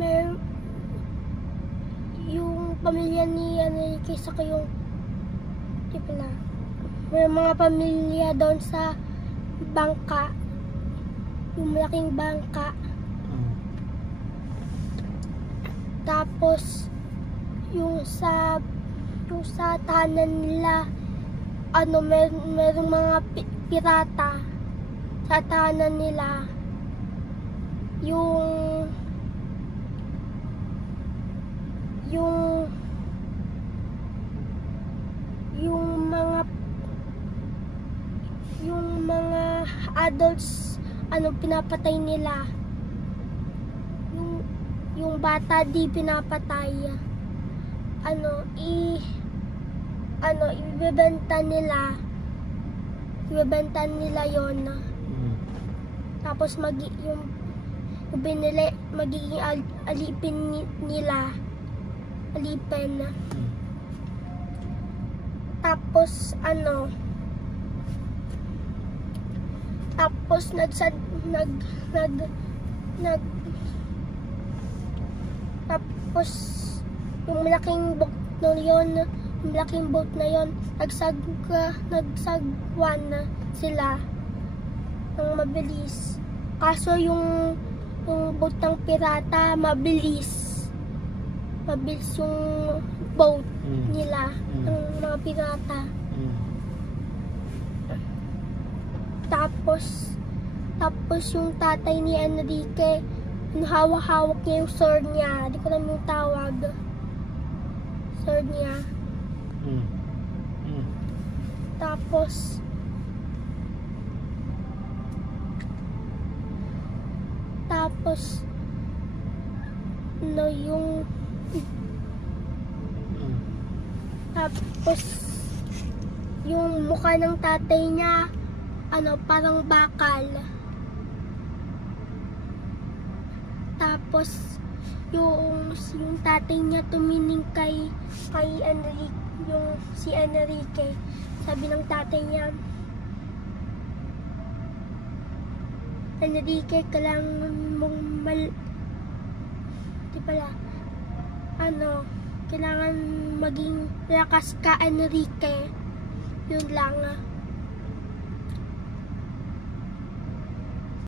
may yung pamilya ni Enrique saka yung may mga pamilya doon sa bangka, yung malaking bangka. Tapos yung sa tahanan nila merong mga pirata sa tahanan nila. Yung mga adults pinapatay nila. Yung bata di pinapatay. Ibebenta nila yon. Tapos magiging alipin nila. Tapos yung malaking boat na yon, nagsagwan na sila ng mabilis. Kaso yung boat ng pirata mabilis yung boat nila ng mga pirata. Tapos yung tatay ni Enrique, hawak niya yung sword niya. Di ko alam yung tawag. Sword niya. Tapos yung mukha ng tatay niya parang bakal. Tapos yung tatay niya tumingin kay Enrique, si Enrique. Sabi ng tatay niya, Enrique, kailangan mong kailangan maging lakas ka, Enrique. Yun lang.